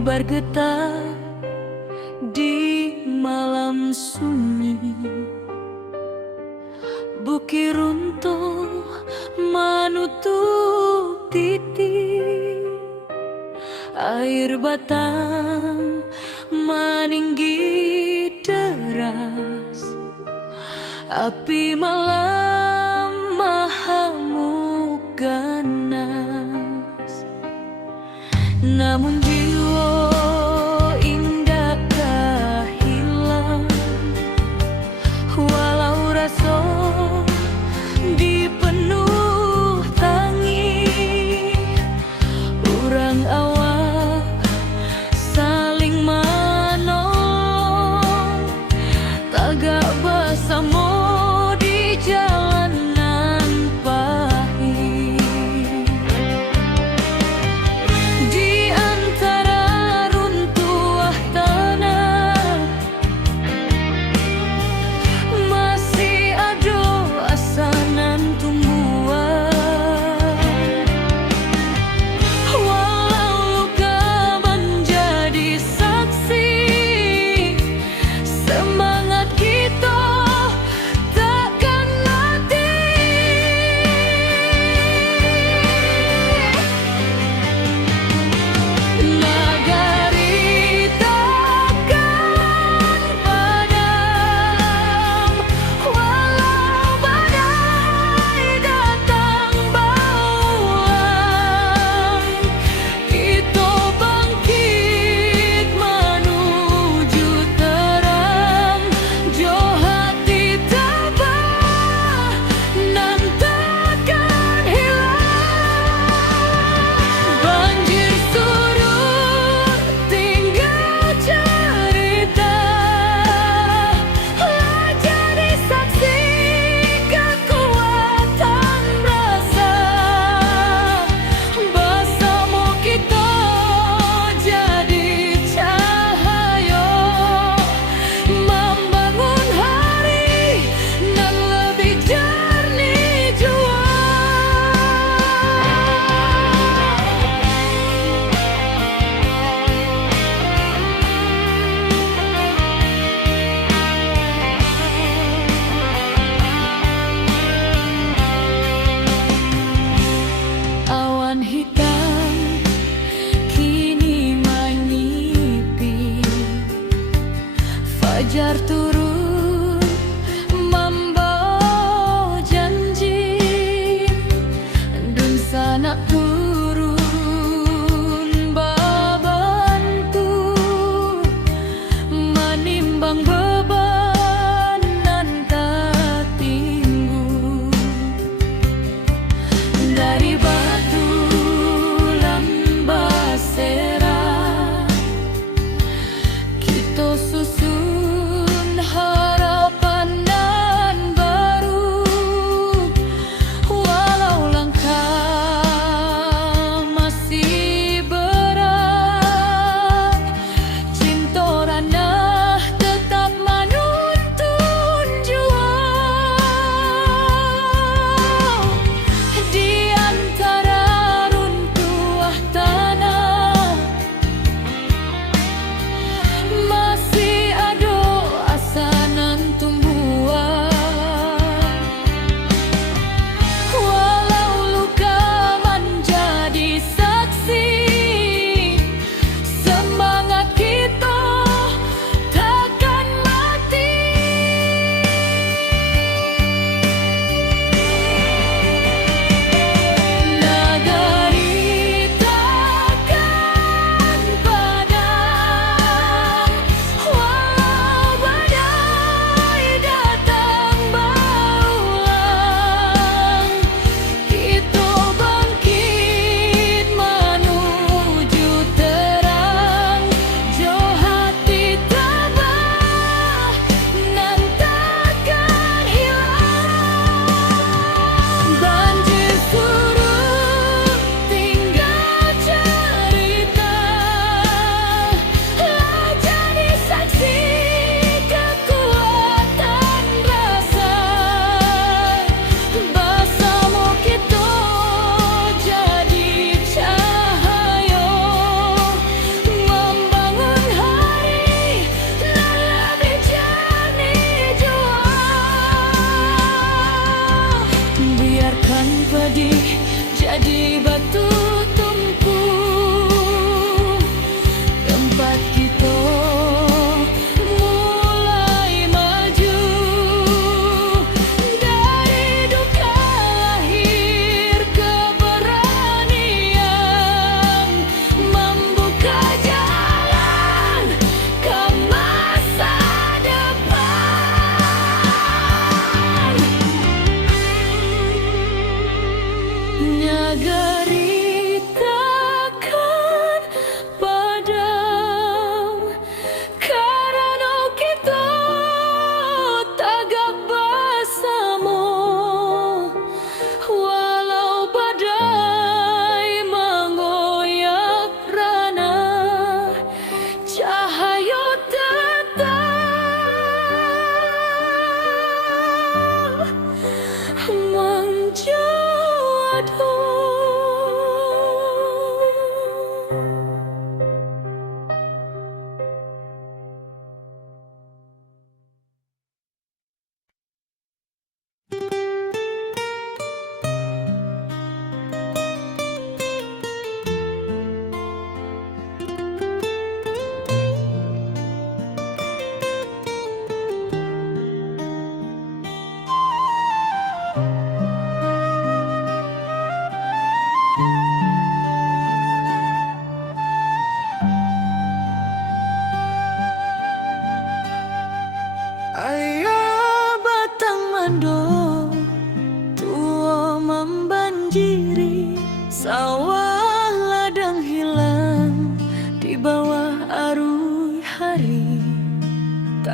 bergetar di malam sunyi. Bukit runtuh menutup titik, air batang meninggi deras, api malam mahamuk ganas. Namun jiwa indakkah hilang, walau rasa dipenuh tangis. Urang awak saling menolong, tagak bersama di jalanan pahit. Di antara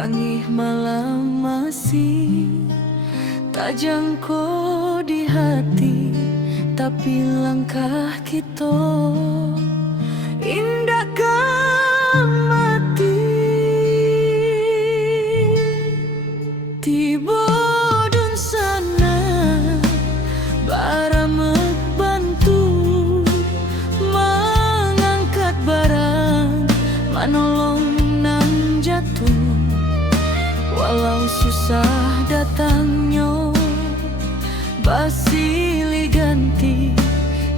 Langit malam masih tak jangkau di hati, tapi langkah kita indah mati. Tiba dun sana bara bantu mengangkat barang, manolong nang jatuh. Walau susah datangnya basilih ganti,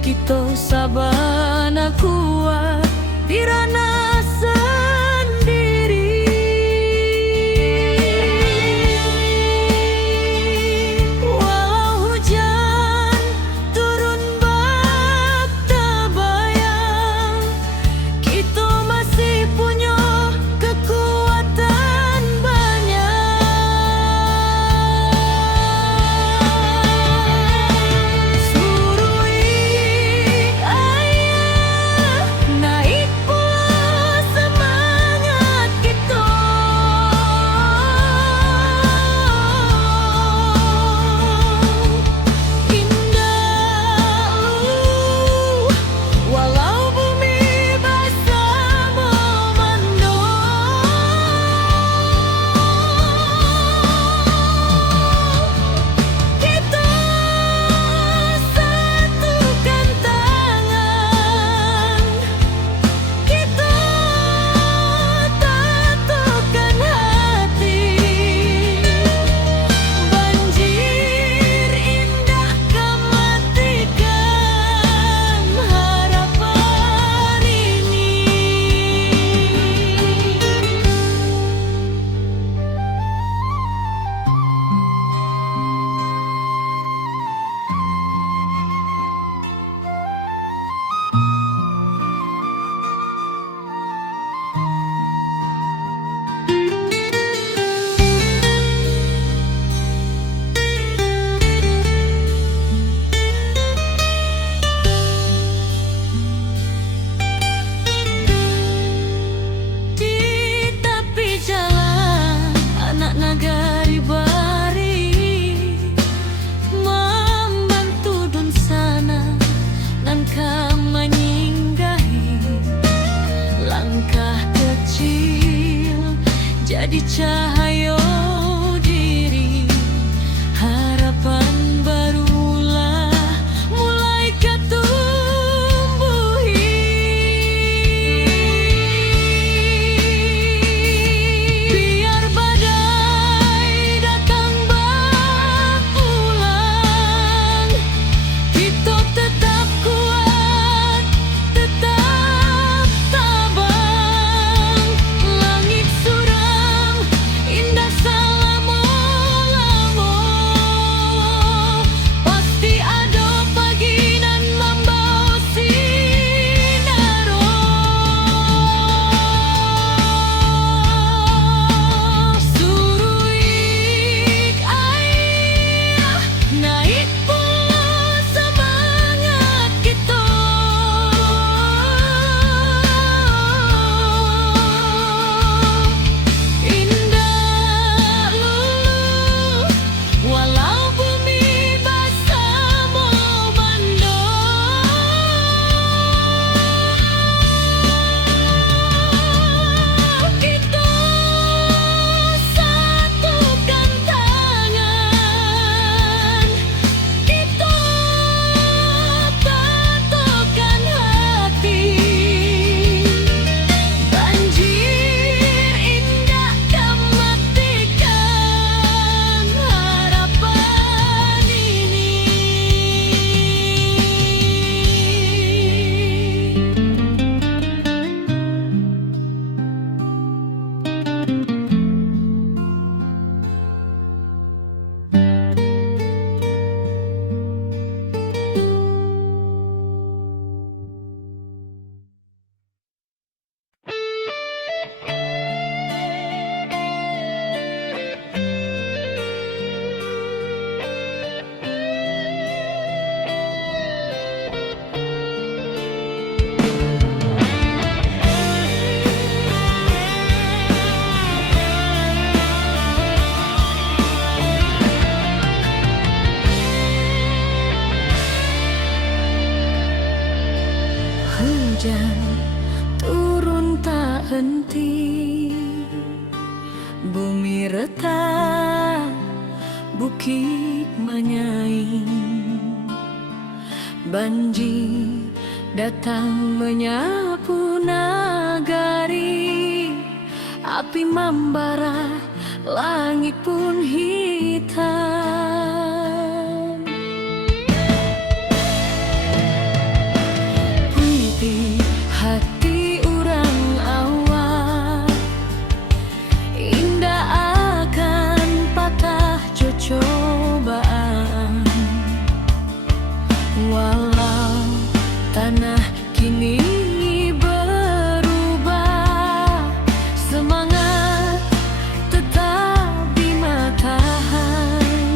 kita sabana kuat dirana sendiri. Walau hujan turun bak tabayang, kita masih punya kekuatan banyak. Surui ayah naik pula semangat kita. Indah walau bumi basah memandung, kita satukan tangan, kita tatukan hati. Banjir indah kematikan harapan ini. Di tepi jalan anak nagari bari membantu dun sana nan menyinggahi. Langkah kecil jadi cahaya diri, harapan barulah mulai ketumbuhi. Biar badai datang berulang, kita tetap kuat, tetap tabang. Langit suram henti. Bumi retak, bukit menyaing, banjir datang menyapu nagari. Api membara, langit pun hitam. Putih hati orang awak, indah akan patah cobaan. Walau tanah kini berubah, semangat tetap di matahari.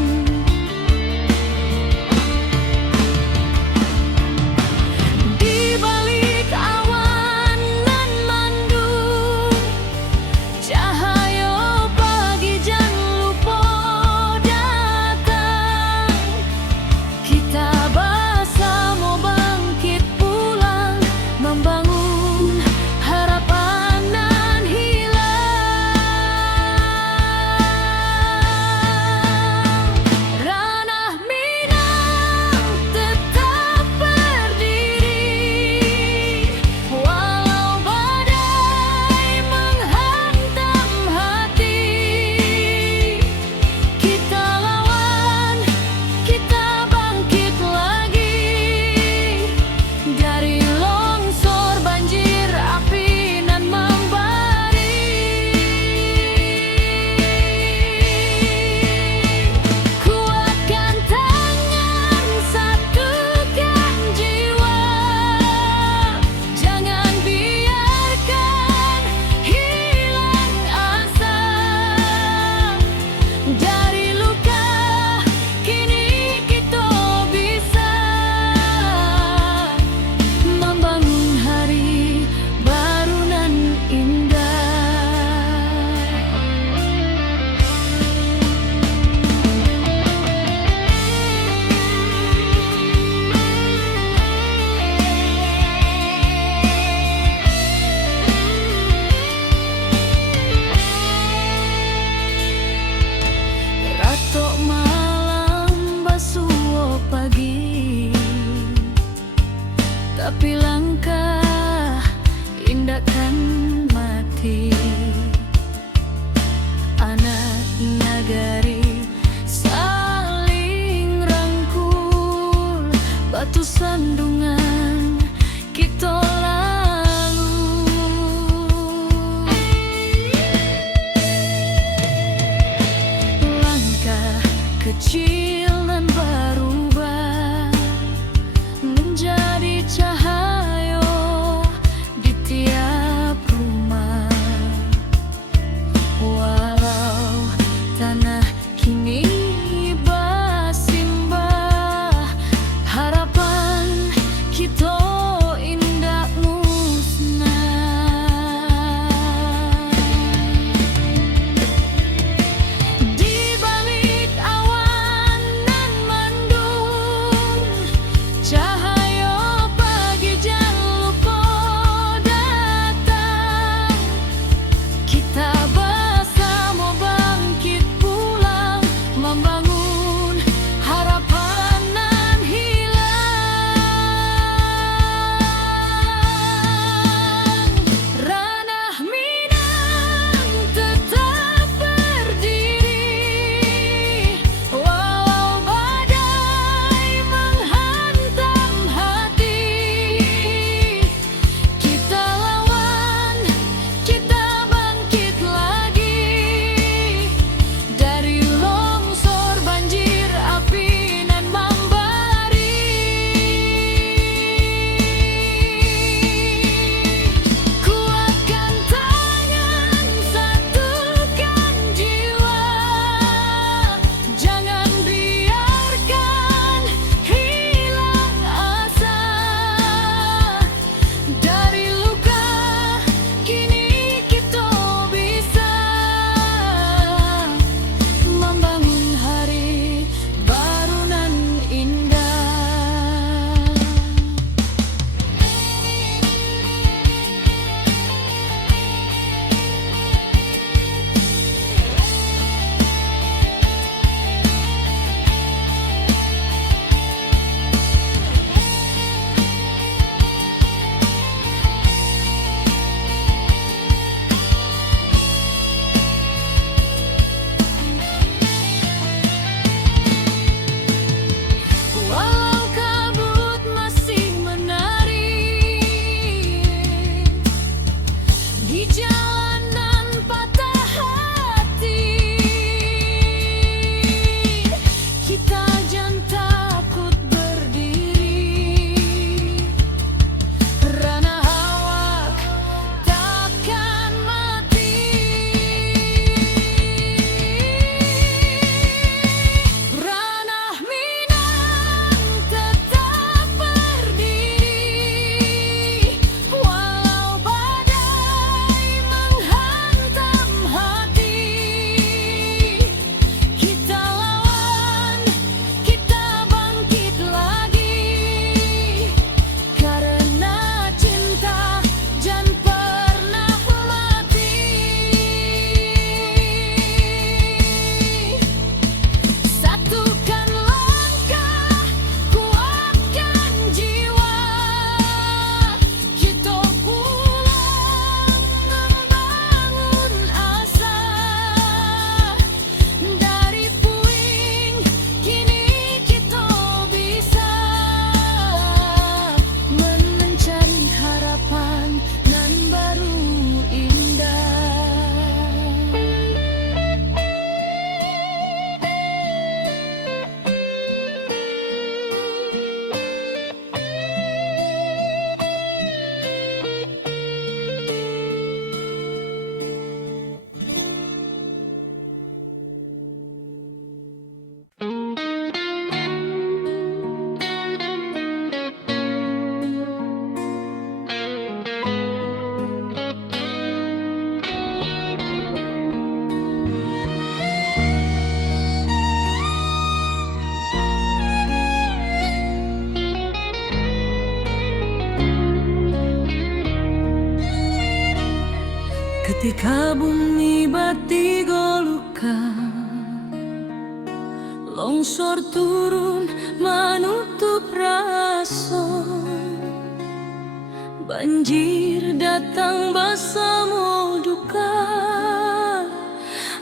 jalanan patah hati, kita jangan takut berdiri. Ranah awak takkan mati. Ranah Minang tetap berdiri, walau badai menghantam hati. Kita lawan, kita bangkit lagi, karena cinta jangan pernah mati. Satukan langkah, kuatkan jiwa, kita pulang membangun asa. Dari puing kini kita bisa mencari harapan nan baru indah. Ketika bumi bati golukan, longsor turun menutup rasa, banjir datang bersama duka,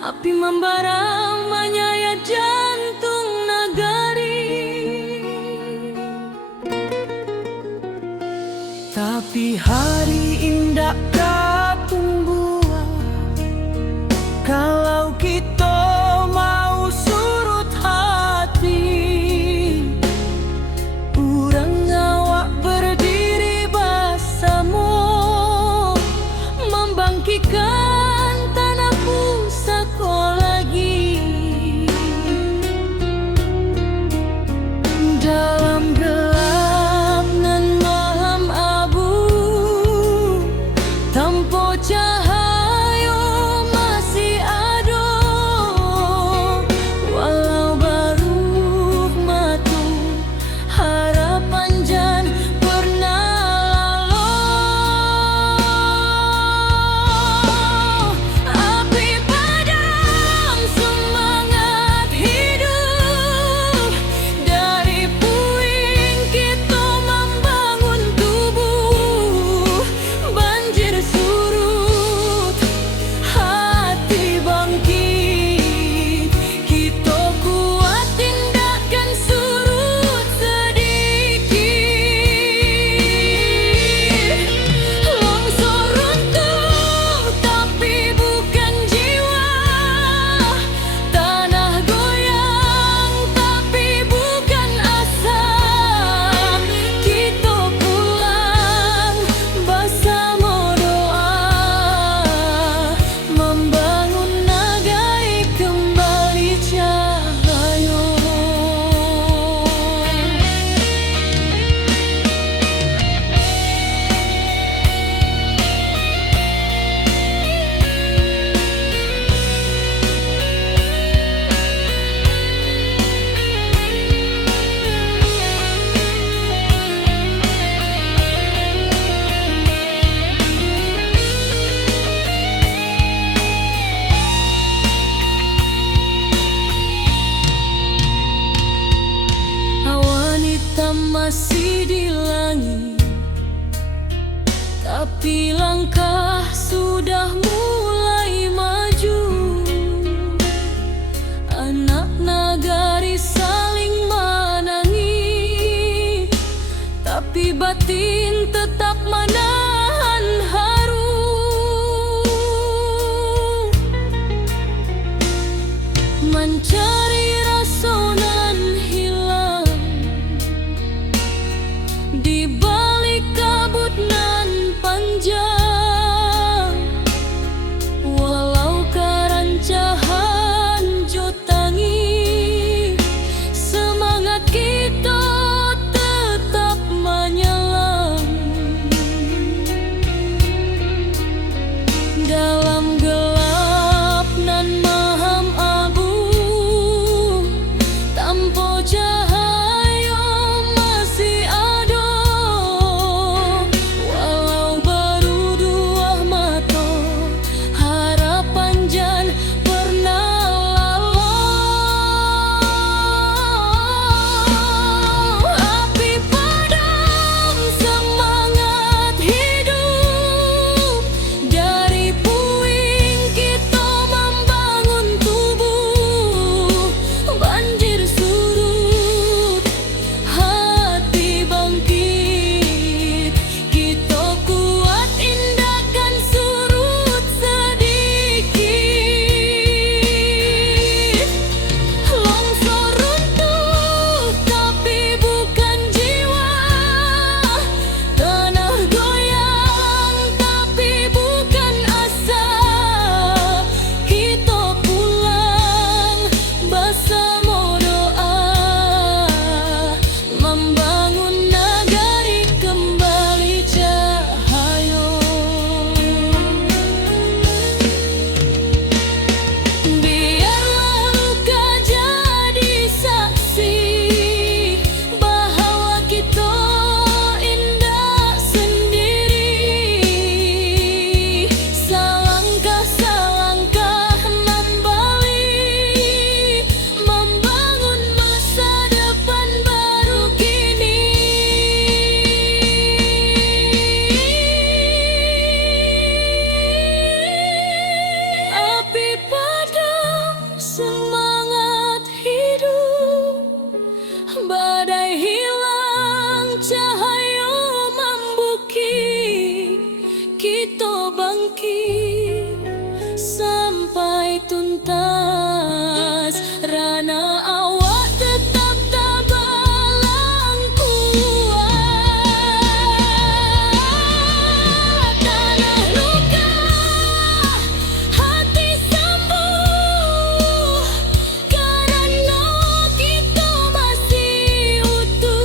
api membara menyayat jantung nagari. Tapi hari indah kapung buah, kalau kita mau surut hati, urang awak berdiri bersama, membangkitkan tanah pusaka lagi. Dalam gelap nan malam abu, tanpa cahaya masih ada, walau baru matu harapan jangan pernah lalu. Api padam semangat hidup, dari puing kita membangun tubuh. Banjir surut dalam gelap nan maham abu, tanpa cahaya masih ada. Walau baru dua mata, harapan jan pernah lalu. Api padam semangat hidup, dari puing kita membangun tubuh. Banjir surut, hati bangkit, kita kuat indahkan surut sedikit. Longsor runtuh tapi bukan jiwa, tanah goyang tapi bukan asa. Kita pulang bersama doa, membangun nagari kembali cahaya. Biarlah luka jadi saksi bahwa kita indah sendiri. Selangkah nan balik, membangun masa depan baru kini. Api padam semangat hidup, badai hilang cahaya membukit. Kita bangkit sampai tuntas, rana awak tetap tabalang kuat. Tanah luka, hati sembuh, karena kita masih utuh.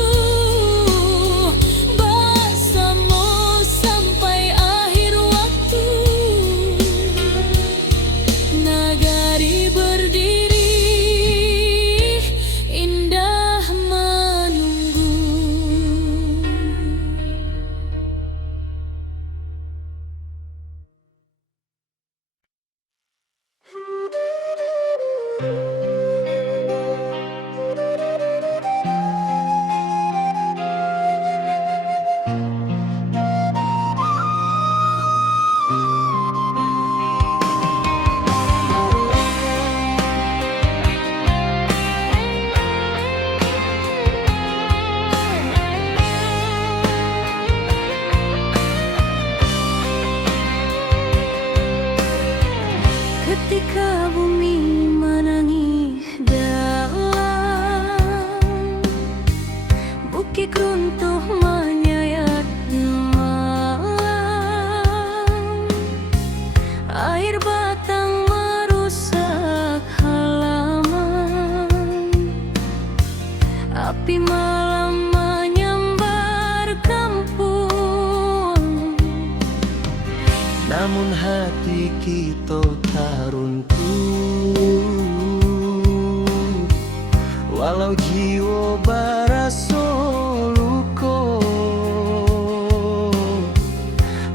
Bersama sampai akhir waktu, nagari berdiri indah menunggu. Ketika bumi menangis dalam, bukit runtuh menyayat malam, air batang merusak halaman, api malam menyambar kampung. Namun hati kita tak runtuh, walau jiwa barasa luka.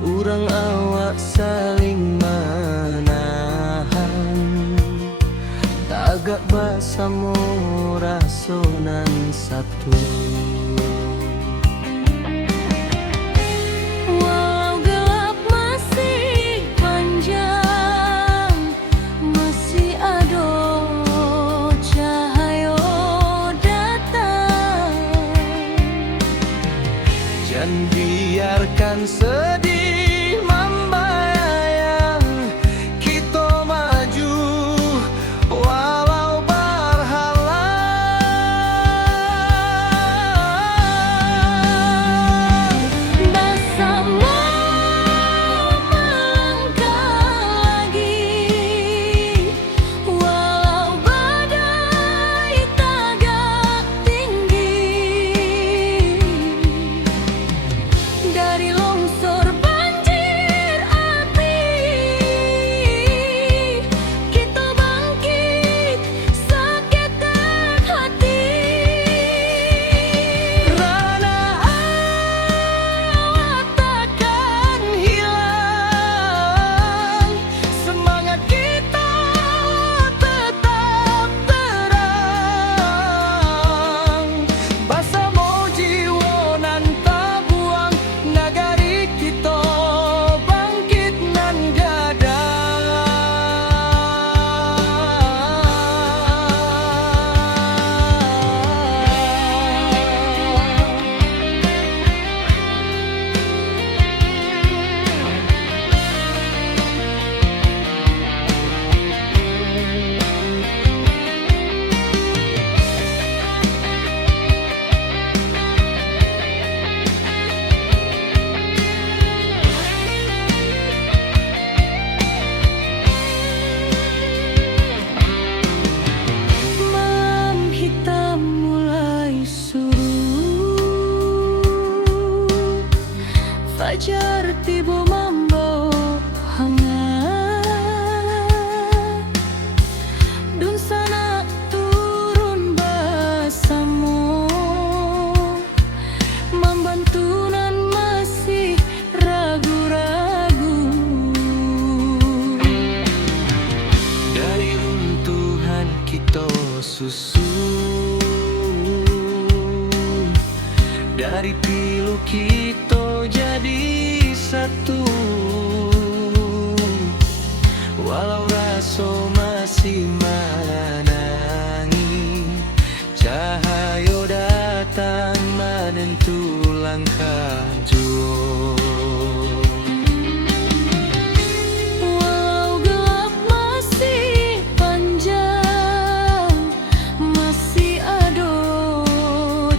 Urang awak saling menahan, tagak bersama rasonan satu. Walau gelap masih panjang, masih ada cahaya datang. Jangan biarkan sedih membayang, kita maju walau berhalang. Mari pilu kita jadi satu, walau raso masih menangi, cahaya datang menentu langkah juo. Walau gelap masih panjang, masih ada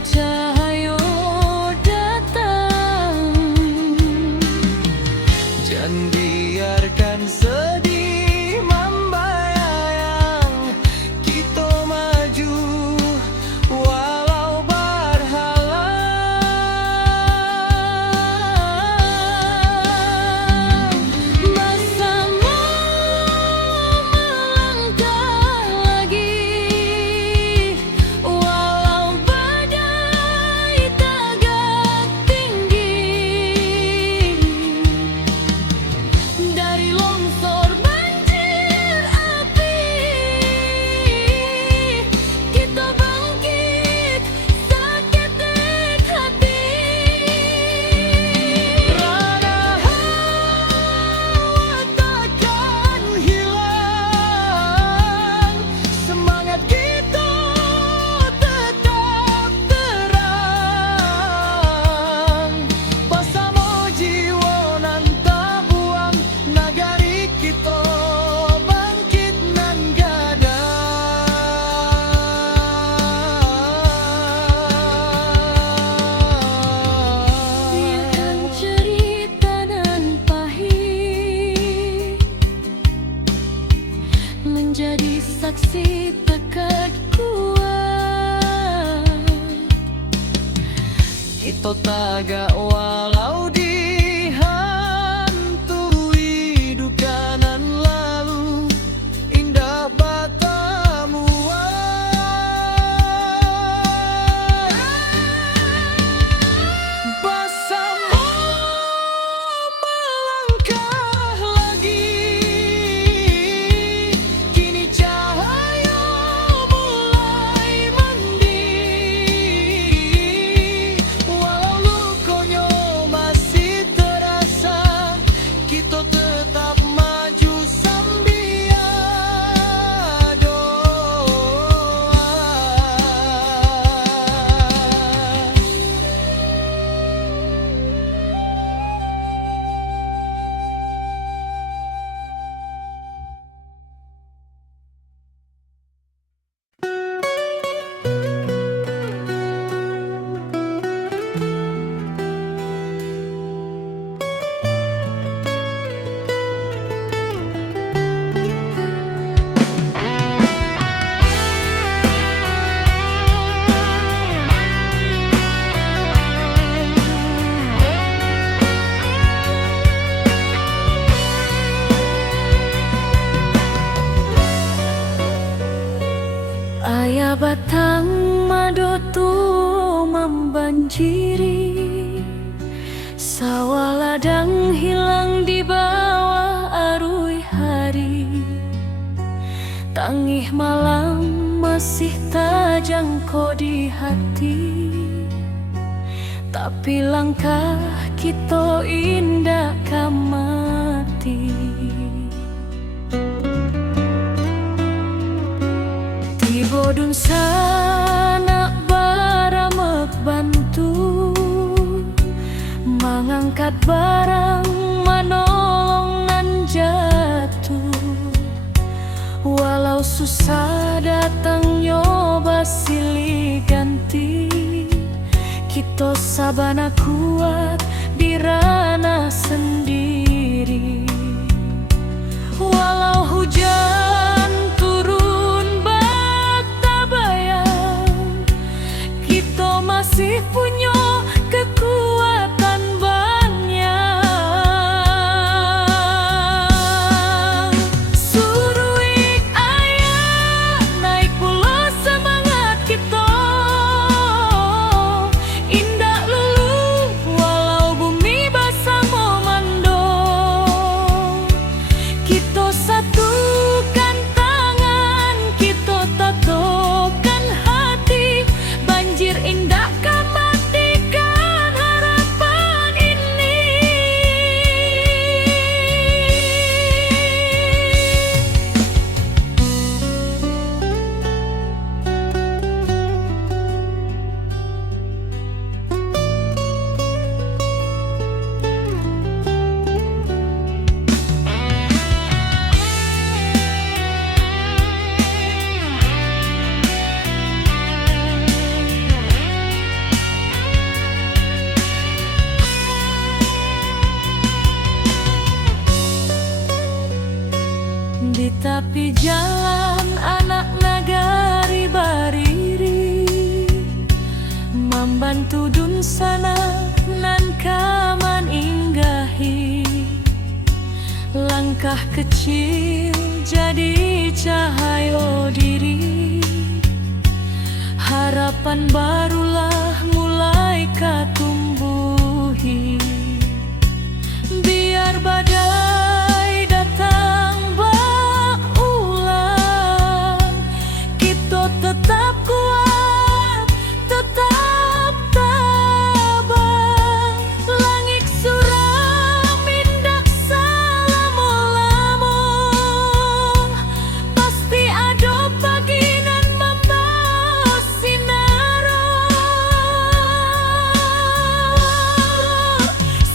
cahaya datang. Jangan biarkan sedih membayang, kita maju walau berhalang. Bersama melangkah lagi, walau badai tegak tinggi. Dari longsor banjir api, kita bangkit seketik hati. Rana hawa takkan hilang, semangat kita tetap terang. Bersama jiwa nan tak buang, nagari kita bangkit nan Biarkan gadang. cerita dan pahit menjadi saksi tekad kuat. Kita tagak walau dihantui duka nan lalu, indah batamuan. Bersama melangkah lagi, kini cahaya mulai mending. Walau lukanya masih terasa, kita tetap maju sambil doa. Ayah batang madu tu membanjiri, sawah ladang hilang di bawah arus hari. Tangih malam masih terjangkau di hati, tapi langkah kita indah kamati. Bodun sana baramek bantu, mengangkat barang menolong nan jatuh. Walau susah datang nyoba silih ganti, kita sabana kuat di ranah sendiri. Walau hujan turun bata bayang, kita masih punya kekuatan banyak. Suruik ayah naik pula semangat kita, indah lulu walau bumi basah memando. Di tepi jalan anak nagari bariri, membantu dun sana nan kaman inggahi. Langkah kecil jadi cahaya diri, harapan barulah mulai katumbuhi. Biar badai datang berulang, kita tetap kuat, tetap tabah. Langit suram indak selama-lama, pasti ada pagi nan membawa sinar.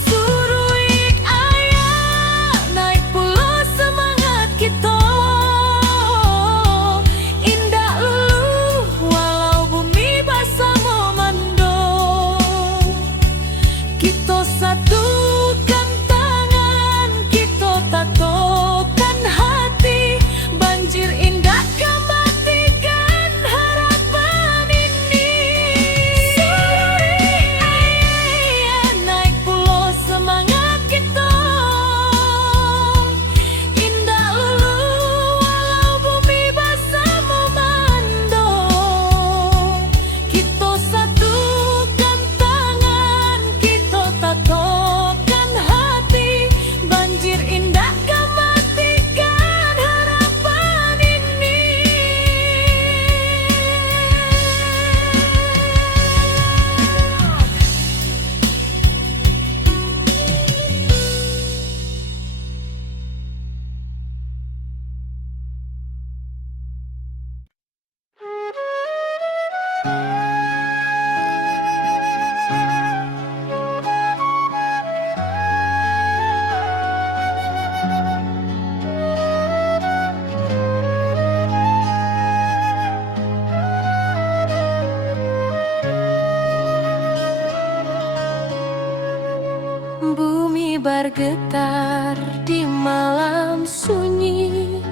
Suruik ayah naik pulau semangat kita, indah luluh walau bumi basah memandung. Kita satukan tangan, kita tatokan hati, banjir indah kematikan harapan ini. Suruik ayah naik pulau semangat kita, indah luluh walau bumi basah memandung. Kita satukan tangan, kita tatokan hati, banjir indah kematikan harapan ini. Bumi bergetar di malam sunyi,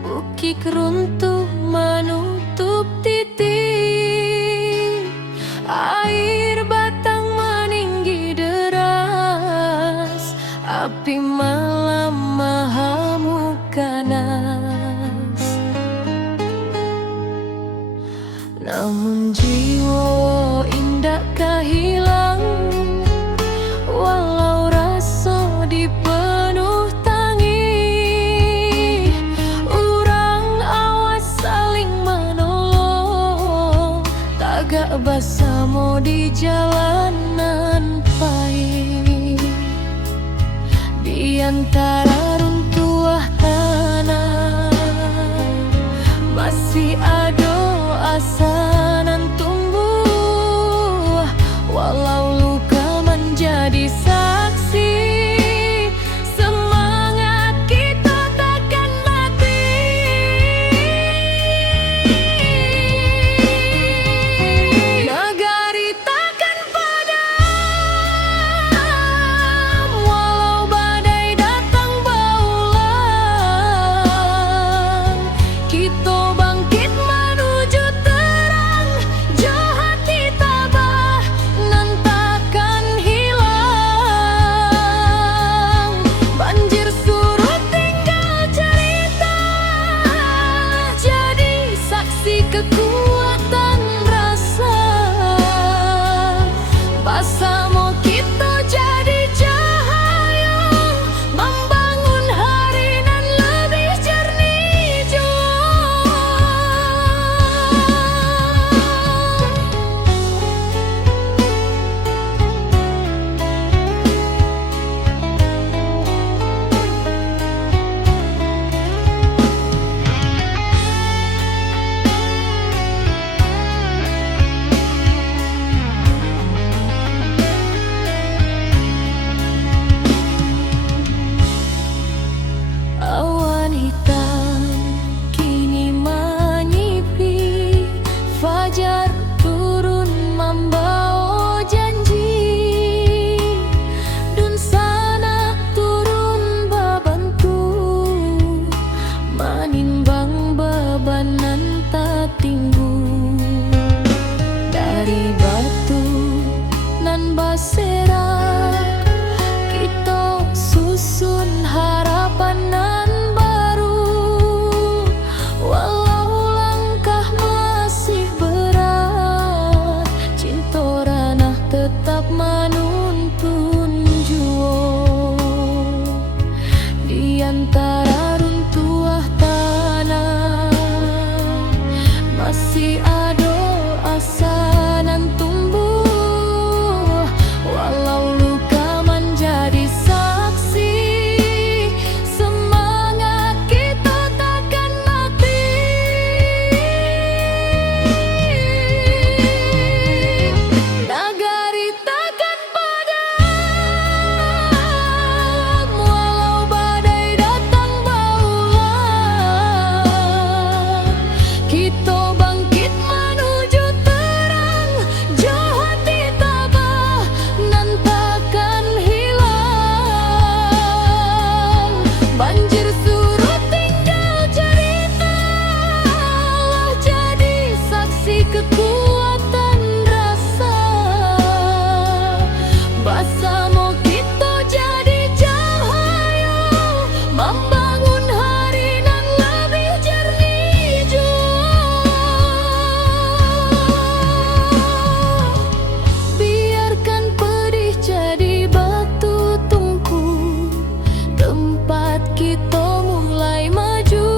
bukit runtuh menutup titik, air batang meninggi deras, api malam mahamuk ganas. Namun jiwa indah kehilang, walau rasa dipenuh tangi. Urang awas saling menolong, tagak bersama di jalanan pahit. Di antara runtuhan tanah, masih ada asa nan tumbuh, walau luka menjadi saksi. Semangat kita takkan mati. Negari takkan padam, walau badai datang berulang. antara runtuh tanah, masih ada asa nan tumbuh. Walau luka menjadi saksi, semangat kita takkan mati. Nagari takkan padam, walau badai datang berulang. Kita bangkit menuju terang, jahat ditabah nan takkan hilang. Banjir surut tinggal cerita, Allah jadi saksi kekuatan rasa. Bersama kita jadi cahaya, membangun hari nan lebih jernih jua. Biarkan pedih jadi batu tungku, tempat kita mulai maju.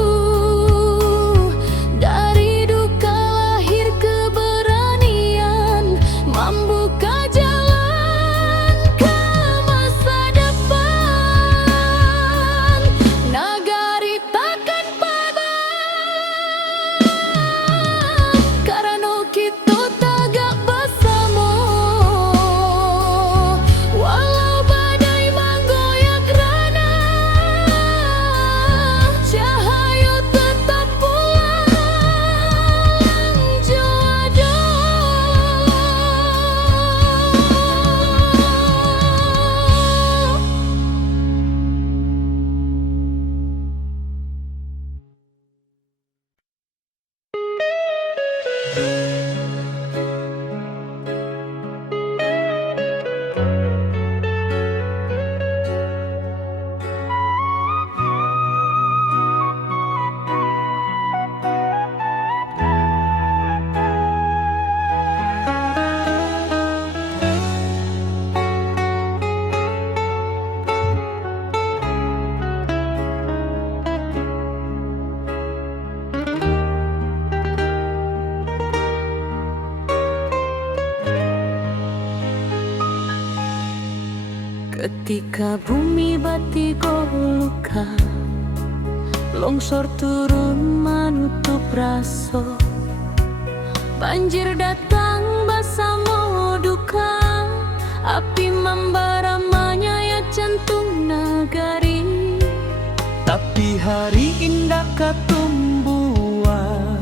Dari duka lahir keberanian, membuka jalan ke masa depan. Nagari takkan padam, karena kita tegak bersama. Walau badai menggoyak rana, cahaya tetap pulang jodoh. Ketika bumi batigo luka, longsor turun menutup raso. Banjir datang bersama duka, api membara menyayat jantung nagari. Tapi hari indah katumbuhan,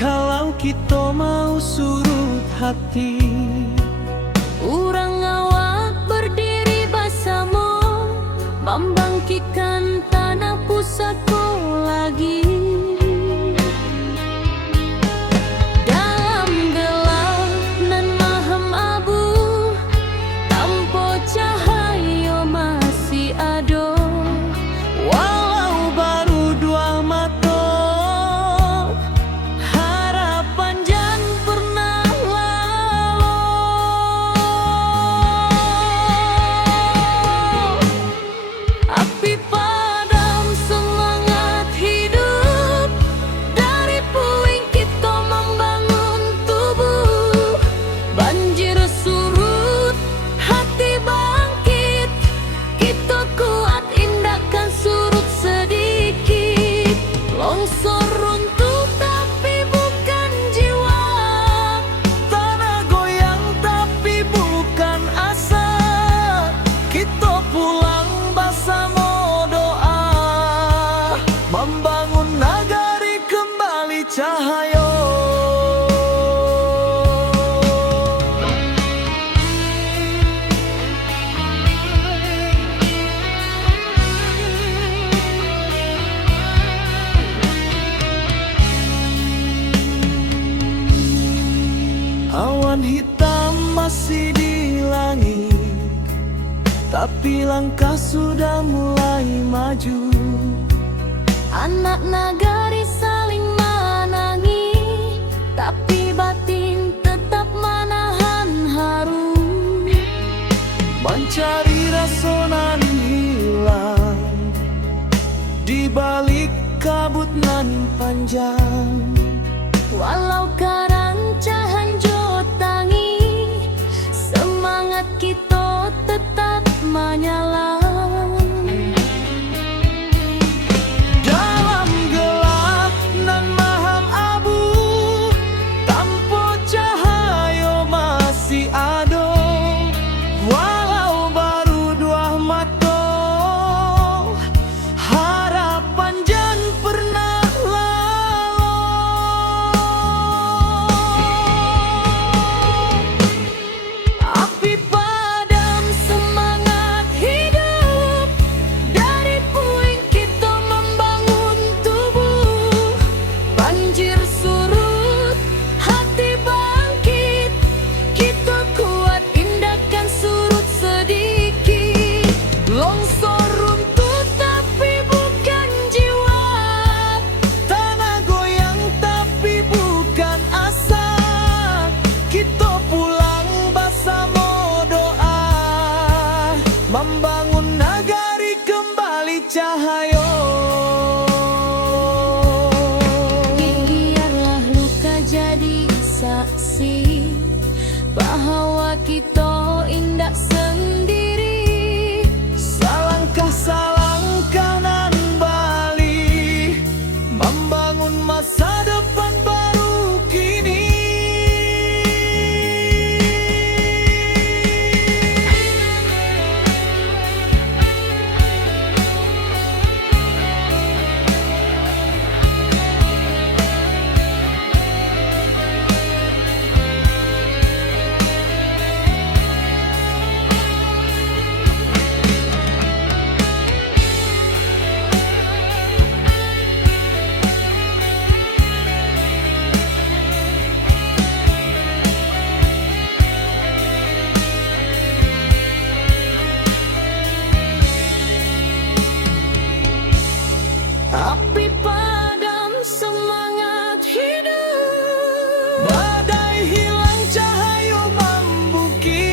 kalau kita mau surut hati. Urang awak berdiri bersama, membangkitkan tanah pusatku lagi. Dalam gelap nan mahem abu, tanpa cahaya masih ada. Walau baru dua mata, harapan jan pernah lalu. Api padam, semangat hidup, dari puing kita membangun tubuh. Banjir surut, hati bangkit, kita kuat indahkan surut sedikit. Longsor runtuh tapi bukan jiwa, Tanah goyang tapi bukan asa. Kita pulang bersama doa, membangun nagari kembali cahaya. Awan hitam masih di langit, tapi langkah sudah mulai maju. anak nagari saling menangi, tapi batin tetap menahan haru. Mencari rasa nan hilang, panjang. Walau karancahan jo tangi, semangat kita tetap menyala. Dalam gelap nan maham abu, tanpa cahaya masih ada. Walau baru dua mata, harapan jan pernah lalu. Api padam semangat hidup, dari puing kita membangun tubuh. Banjir surut, hati bangkit, kita kuat indahkan surut sedikit. Longsor runtuh tapi bukan jiwa, tanah goyang tapi bukan asa. Kita pulang bersama doa, membangun nagari kembali cahaya. Biarlah luka jadi saksi bahwa kita indah sendiri. Salangkah salangkah nan bali, membangun masa depan baru kini. Api padam semangat hidup, Badai hilang cahaya membukit,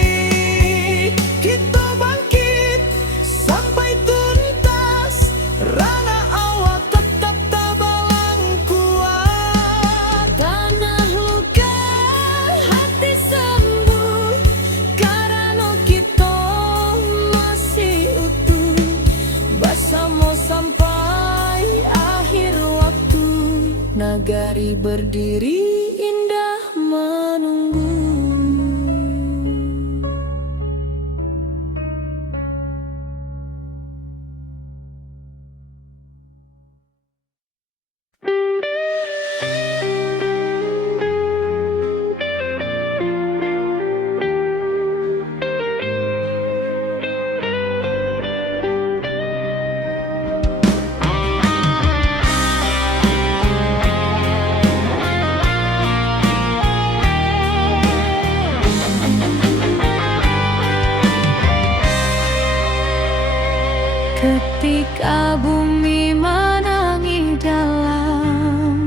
kita bangkit sampai tuntas. Rana awak tetap tabalang kuat. tanah luka hati sembuh, karena kita masih utuh. Bersama sampai akhir waktu, nagari berdiri indah menunggu. Ketika bumi menangis dalam,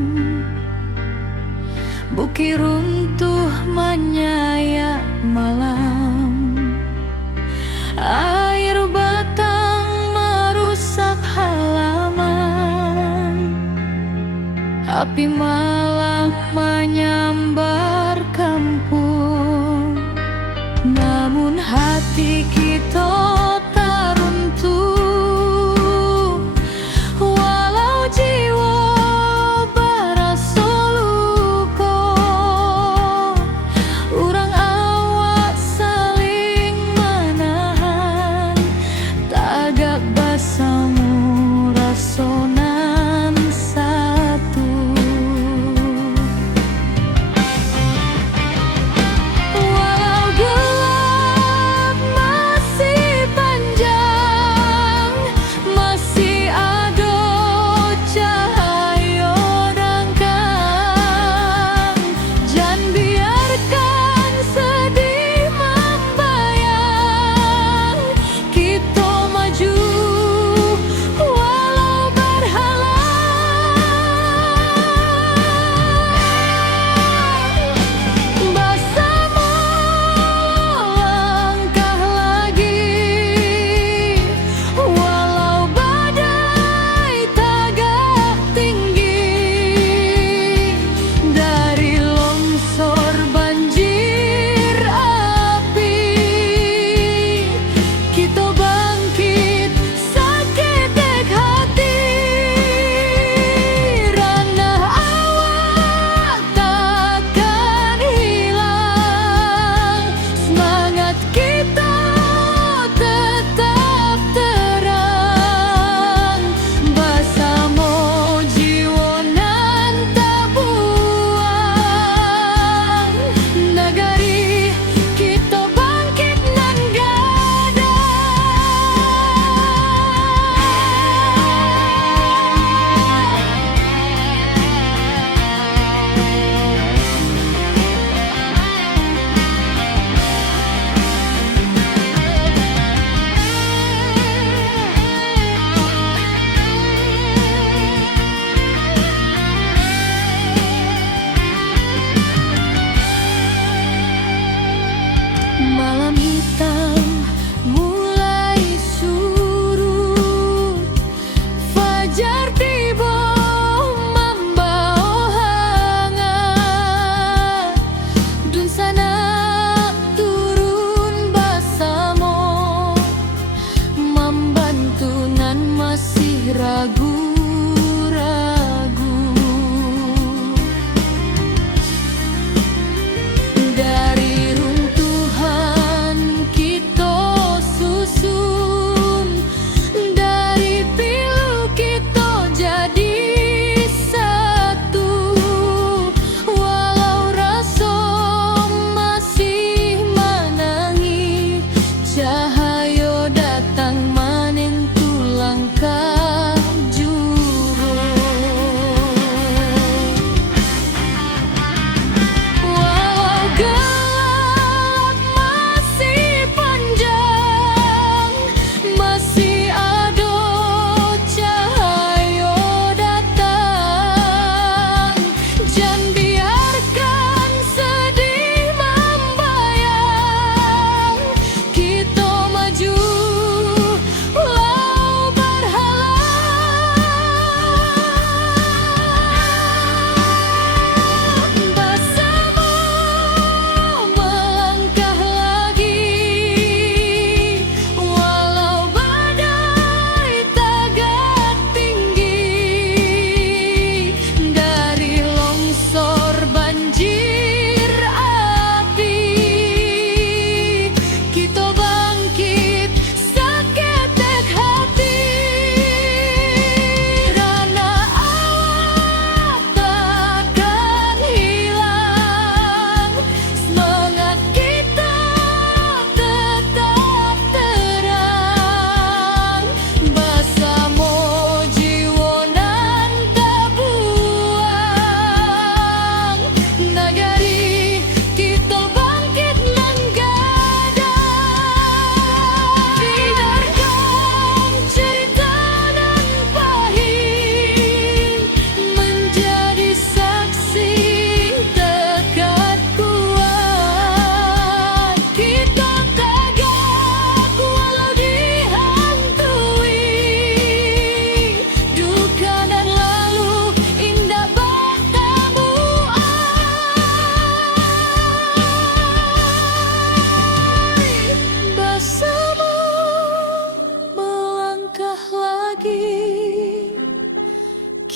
bukit runtuh menyayat malam, air batang merusak halaman, api malam menyambar kampung. Namun hati kita tak runtuh, walau jiwa berasa luka. Urang awak saling menahan, tagak bersama rasonan satu. Walau gelap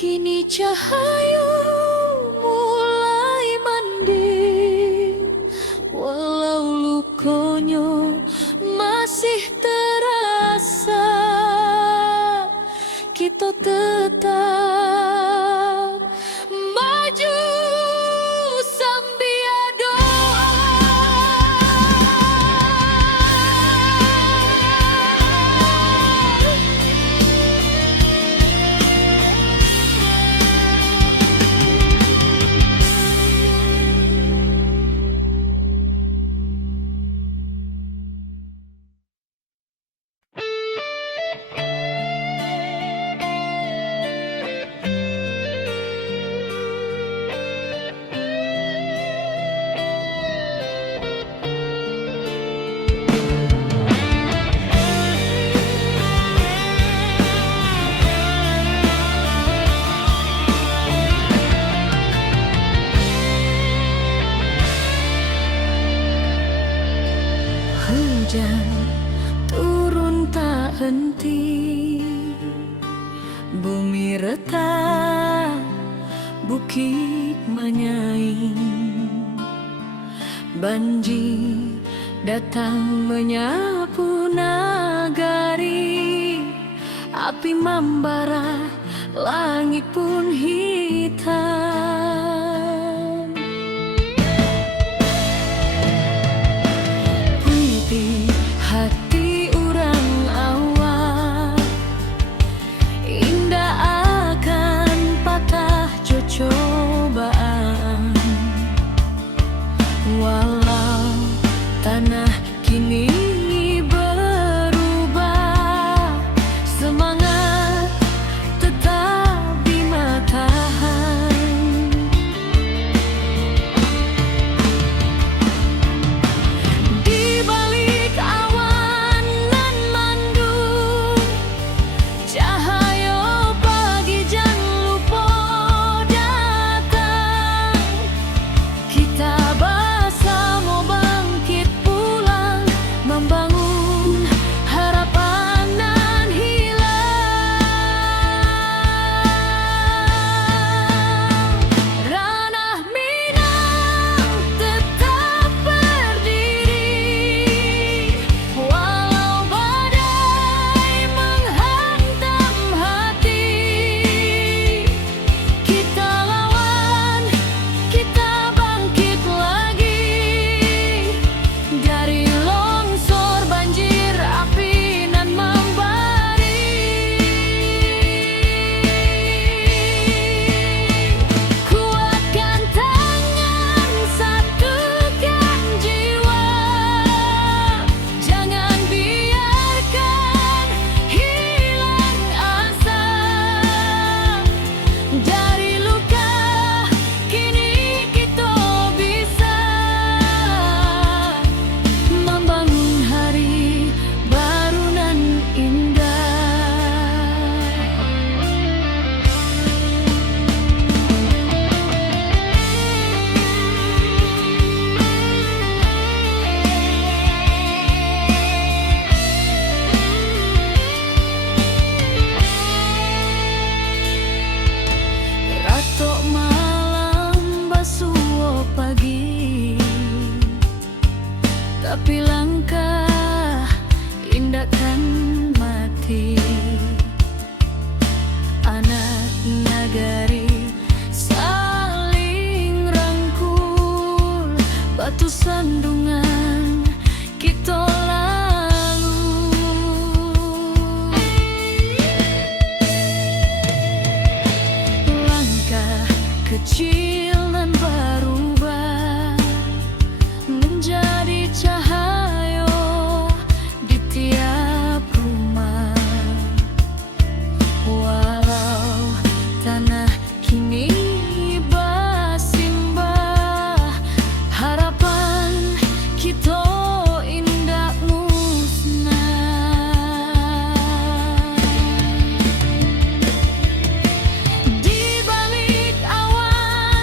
Kini cahaya mulai mending, walau lukonya masih terasa. Kita tetap maju sambil doa. Hujan turun tak henti, bumi retak, bukit menyaing. Banjir datang menyapu nagari, api membara, langit pun hitam. Hati orang awak indah akan patah cobaan, walau tanah kini berubah, semangat tetap di matahari. Di balik awan nan mendung, cahaya pagi jangan lupa datang. Kita bersama bangkit pulang, membangun harapan nan hilang. Ranah Minang tetap berdiri, walau badai menghantam hati. Kita lawan, kita bangkit lagi, dari longsor banjir api nan membari. Kuatkan tangan, satukan jiwa, jangan biarkan hilang asa. Dari luka kini kita bisa membangun hari baru nan indah. Ratok malam basuh pagi, tapi langkah indahkan mati. Anak nagari saling rangkul, batu sandungan kita lalu. Langkah kecil nan berubah menjadi cahaya di tiap rumah, walau tanah kini bersimbah. Harapan kita indah musnah. Di balik awan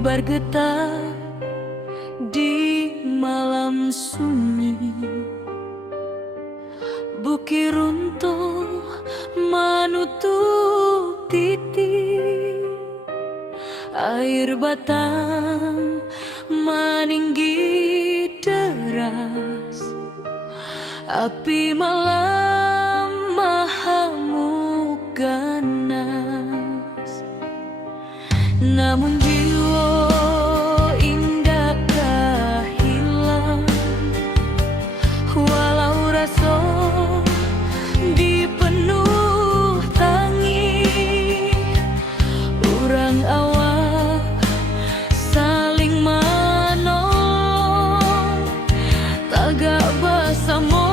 bergetar di malam sunyi. Bukit runtuh menutup titik, air batang meninggi deras, api malam menghanguk ganas. Namun jiwa indakkah hilang, walau rasa dipenuh tangis. Urang awak saling menolong, tagak bersama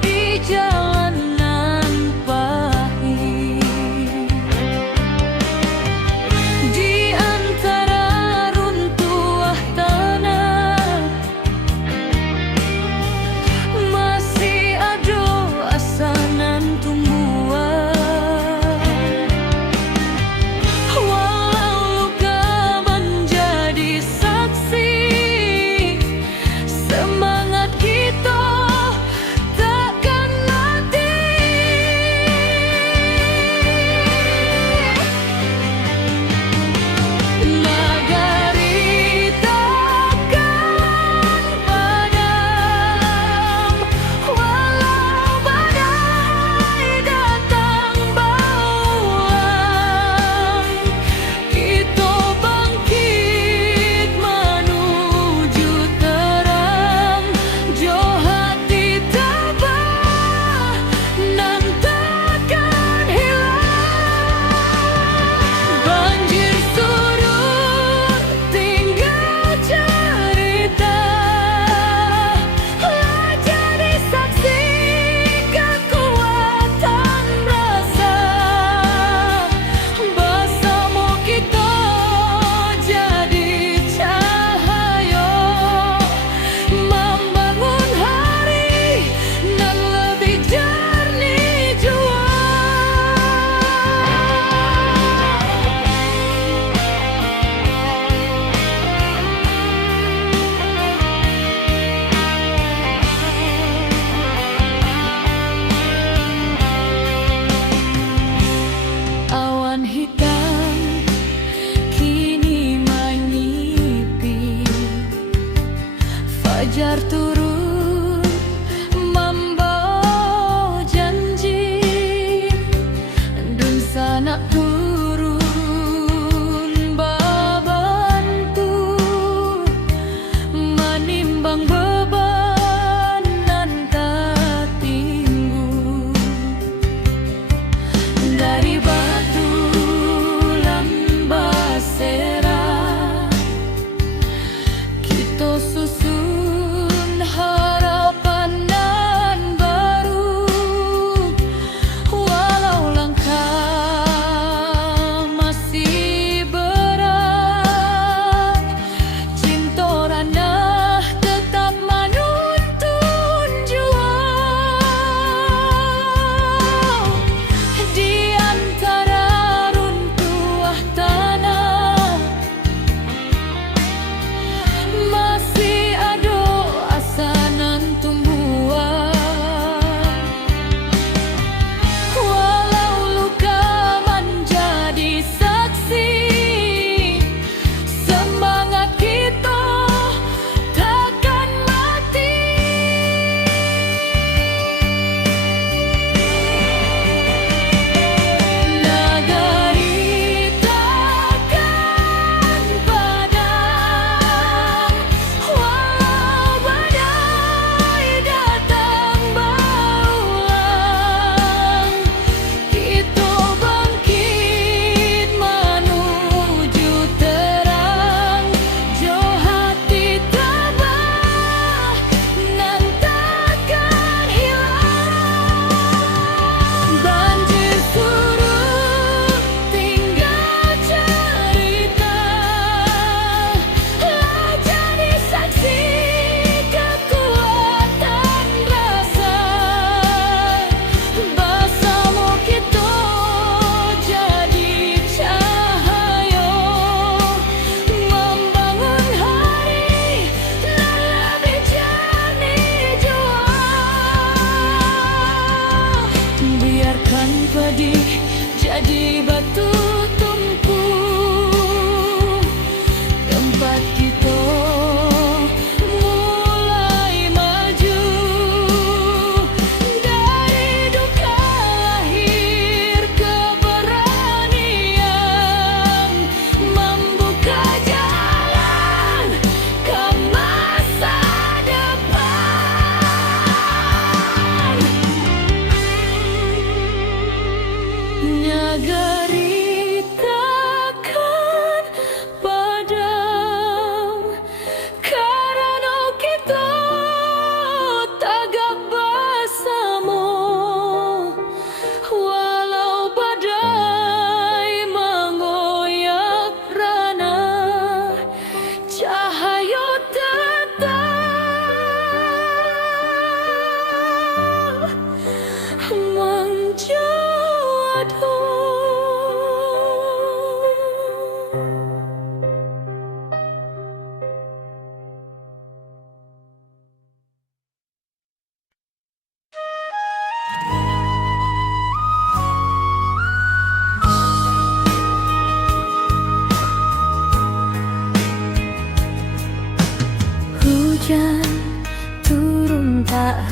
di jalanan pahit. Di antara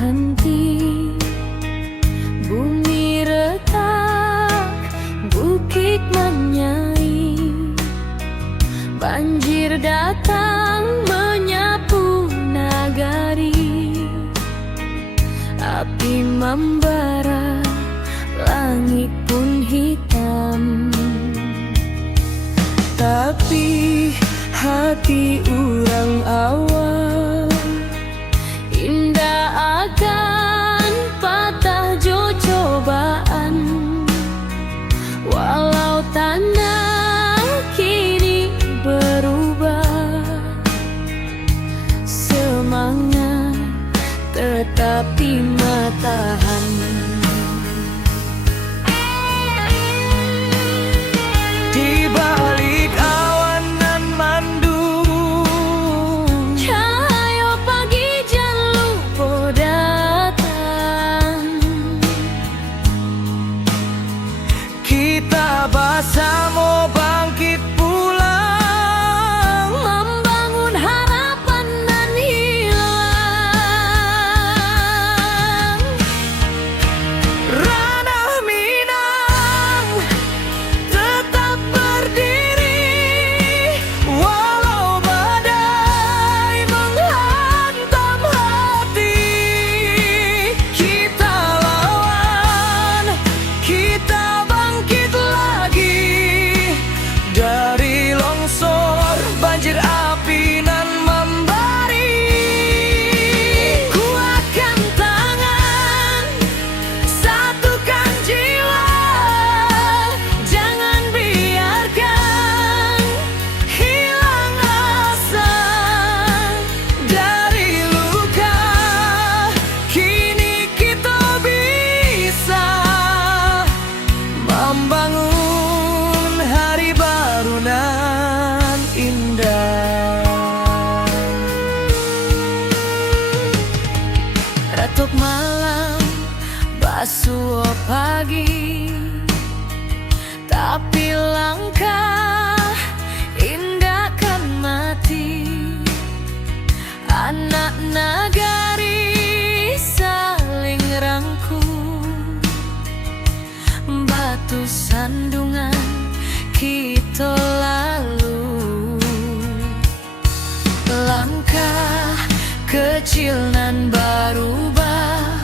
henti. Bumi retak, bukit menyai, banjir datang menyapu nagari. Api membara, langit pun hitam. Tapi hati urang awal indah akan patah jo cobaan. Walau tanah kini berubah, semangat tetap di tahan. Di balik awan nan mandung, Cahaya pagi jan lupa datang. kita bersama bangkit pulang, Membangun harapan nan hilang. ranah Minang tetap berdiri, walau badai menghantam hati. Kita lawan, kita bangkit lagi dari longsor, banjir api nan membari. Kuatkan tangan, satukan jiwa, jangan biarkan hilang asa. Dari luka kini kita bisa membangun hari baru nan indah. Retuk malam, basuh pagi, tapi langkah indah kan mati. Anak nagari saling rangkul, batu sandungan kita lalu. Langkah kecil nan berubah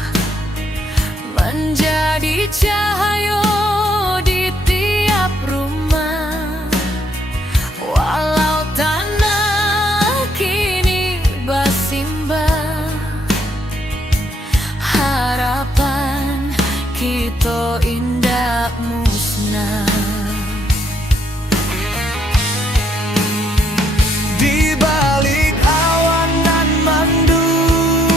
menjadi cahaya di tiap rumah. Walau tanah kini bersimbah, harapan kita indah musnah. Di balik awan nan mandung,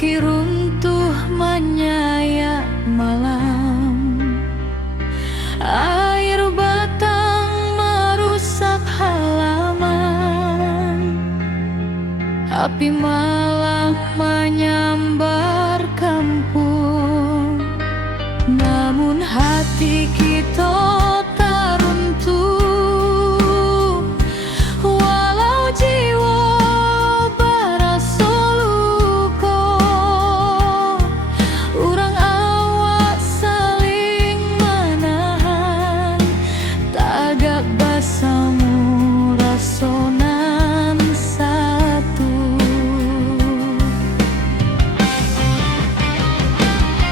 kaki runtuh menyayat malam. Air batang merusak halaman, api malam menyambar kampung. Namun hati kita tak runtuh, walau jiwa berasa luka. Urang awak saling menahan, tagak basamu rasonan satu.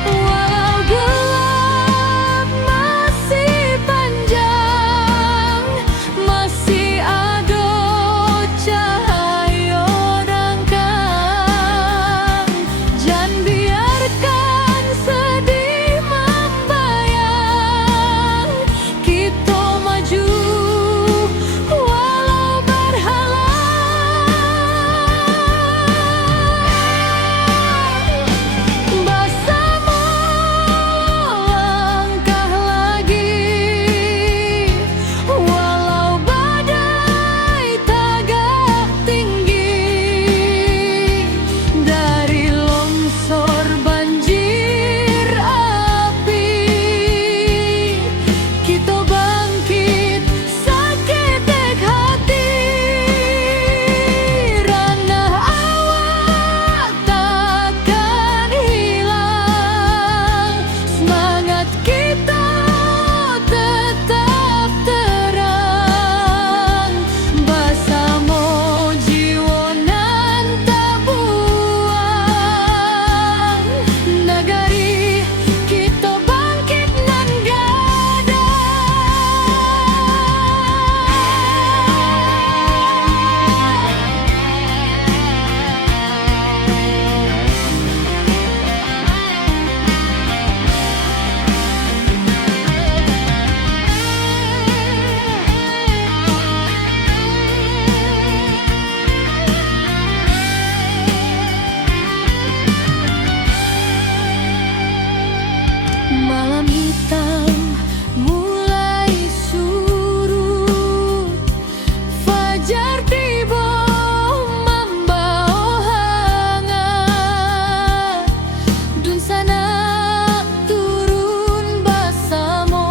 Walau gelap masih panjang, masih ada cahaya rangkang. Jangan biarkan sedih membayang, kita maju walau berhalang. Bersama langkah lagi, walau badai tagak tinggi. Dari longsor banjir api, kita bangkit saketek hati. Ranah awak takkan hilang, semangat kita tetap terang. Bersama jiwa nan tak buang, negari kita bangkit nan malam hitam mulai surut, fajar tiba membawa hangat. Dun sana turun bersama,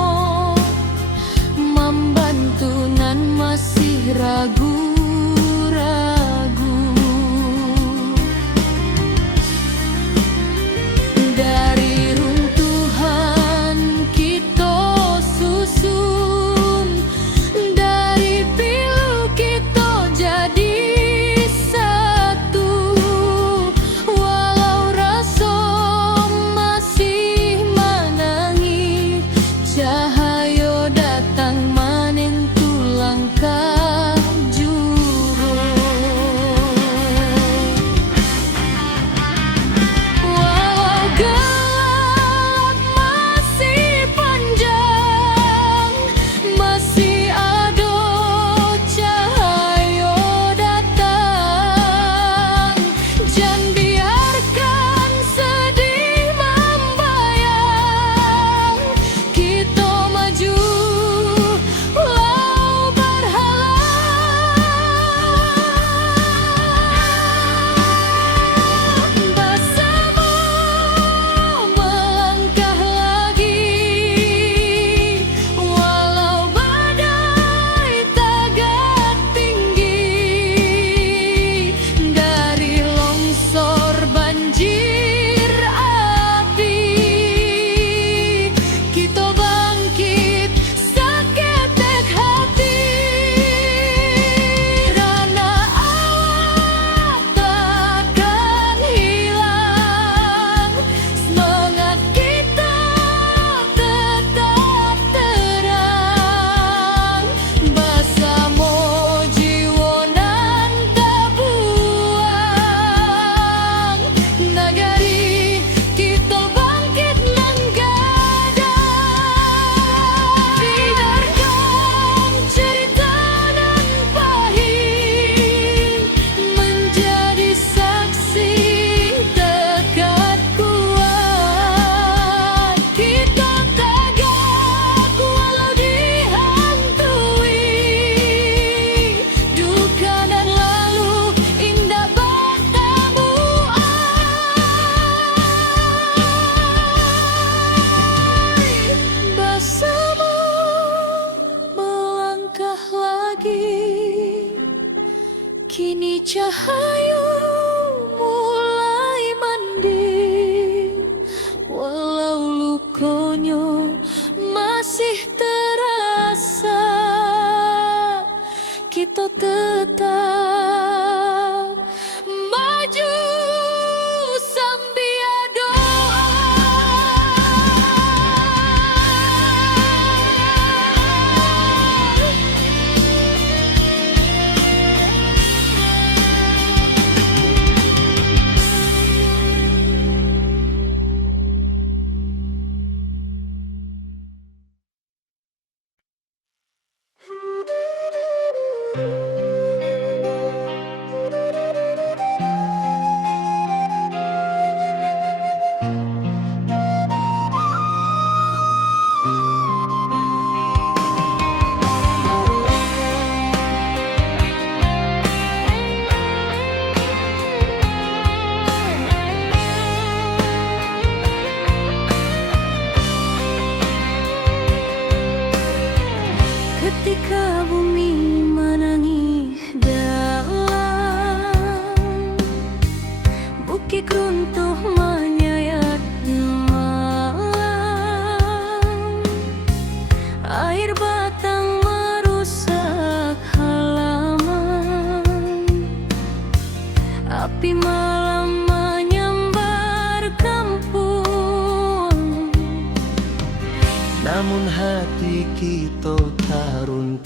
membantu nan masih ragu-ragu. Dari runtuhan kita Rahayu mulai mending, walau lukonyo masih terasa. Kita tetap maju sambil doa. Ketika bumi menangis dalam, bukit runtuh menyayat malam, air batang merusak halaman, api malam menyambar kampung. Namun hati kita tak runtuh,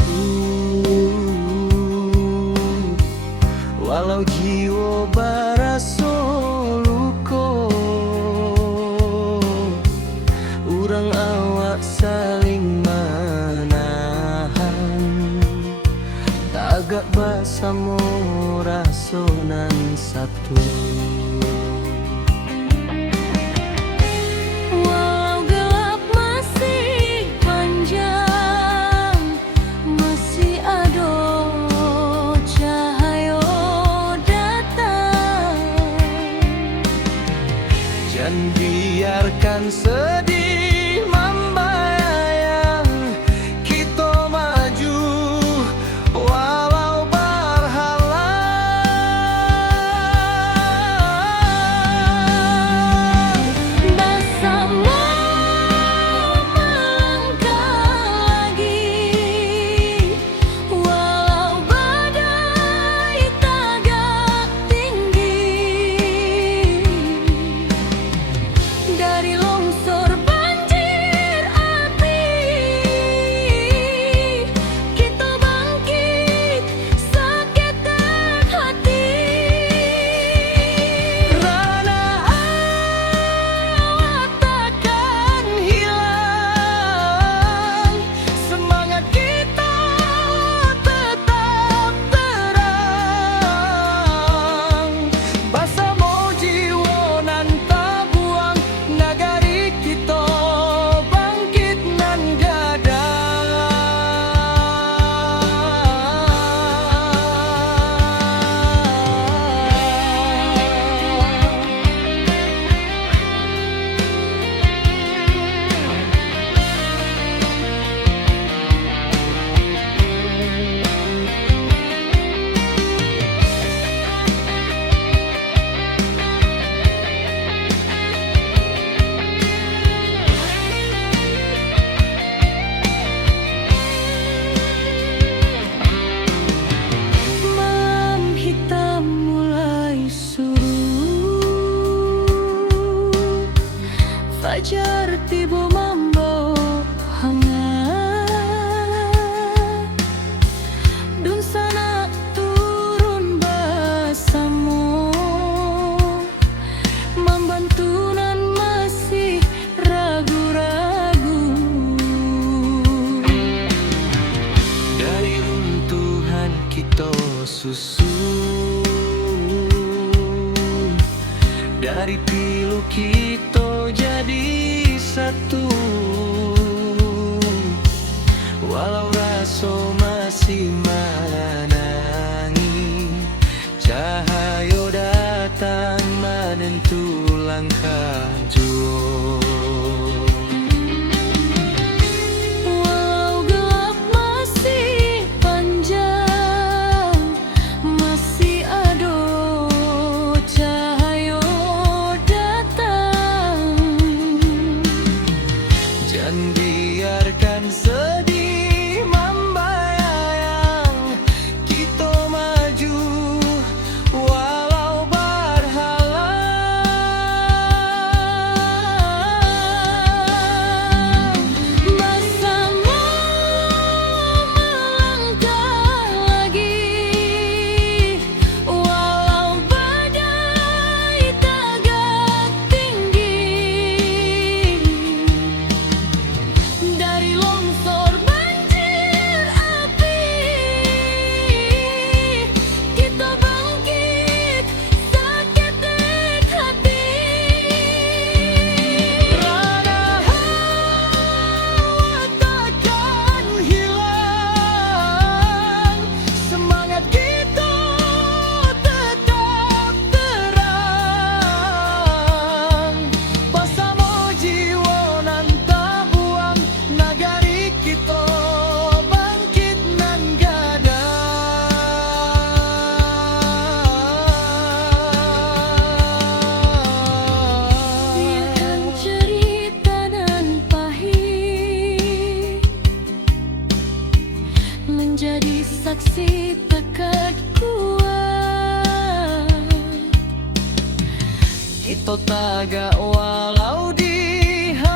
walau jiwa baraso luko. Urang awak saling menahan, tagak basamo rasonan satu. Walau gelap masih panjang, masih ada cahaya datang. Jangan biarkan sedih membayang, kita maju walau berhalang. Bersama melangkah lagi, walau badai tagak tinggi. Dari longsor banjir api, kita bangkit seketek hati. Rana awak takkan hilang, semangat kita tetap terang. Basamo jiwa nan tabuang, nagari kita bangkit nan gadang. Malam hitam mulai surut, fajar tiba membawa hangat. Dun sana turun basamo, membantu nan masih ragu-ragu. Dari runtuhan kita susun, dari pilu kita jadi satu. Walau raso masih menangi, cahaya datang menentu langkah jua. Walau gelap masih panjang, masih ada dan biarkan sedih membayang. Kita maju walau berhalang, bersama melangkah lagi, walau badai tegak tinggi. Dari longsor banjir api, kita bangkit seketik hati. Rana hawa takkan hilang, semangat kita tetap terang. Bersama jiwa nan tak buang, nagari kita bangkit nan Biarkan gadang. cerita nan pahit menjadi saksi pekat kuat. Kita tagak walau dihantui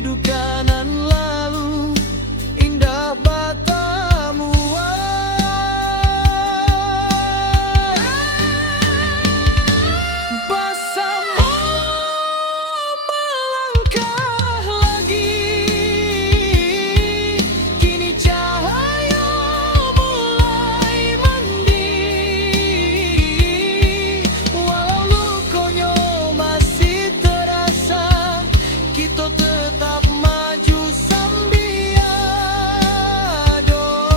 duka nan lalu, indah batamuan. Bersama melangkah lagi, kini cahaya mulai mendiri. Walau lukanya masih terasa, kita tetap maju sambil doa.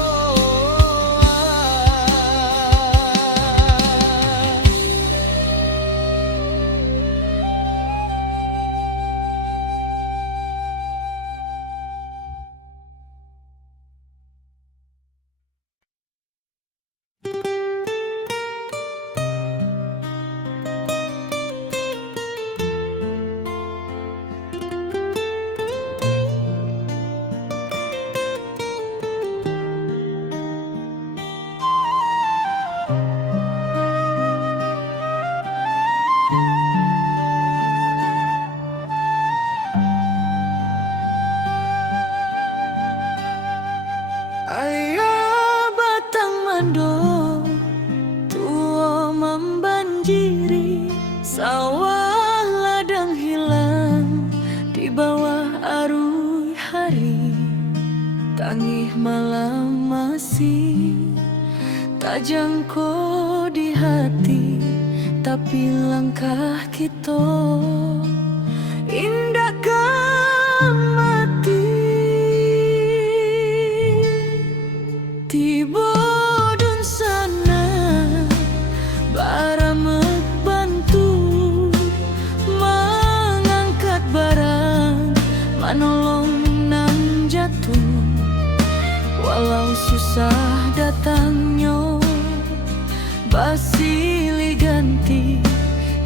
Ayah batang mando tua membanjiri, sawah ladang hilang di bawah arus hari. Tangih malam masih tak jangkau di hati, tapi langkah kita indahkan mati. Tiba dun sana baramek bantu mengangkat barang, manolong nan jatuh. Walau susah datangnya basilih ganti,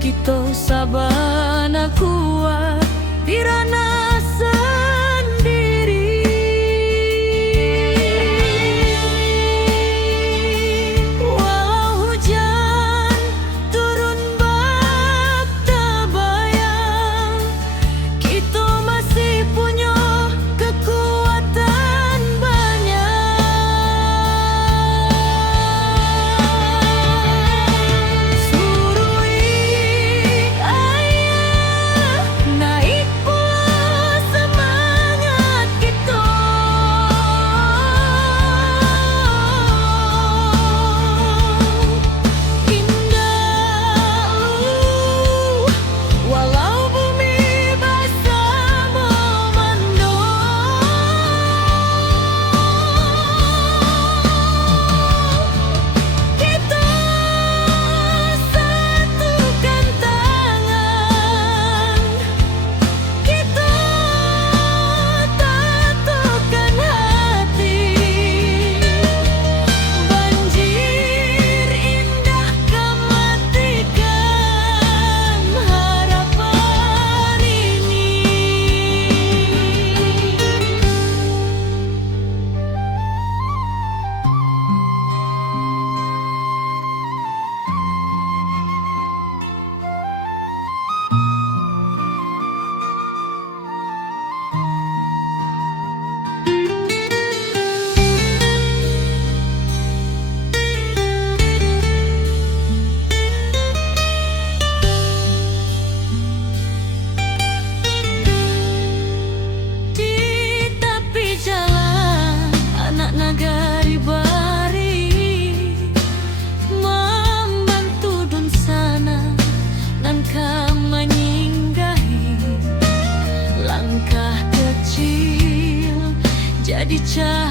kita sabana kuat di ranah sendiri. Walau hujan turun bak tabayang, kita masih punya kekuatan banyak. Surui ayah di cahaya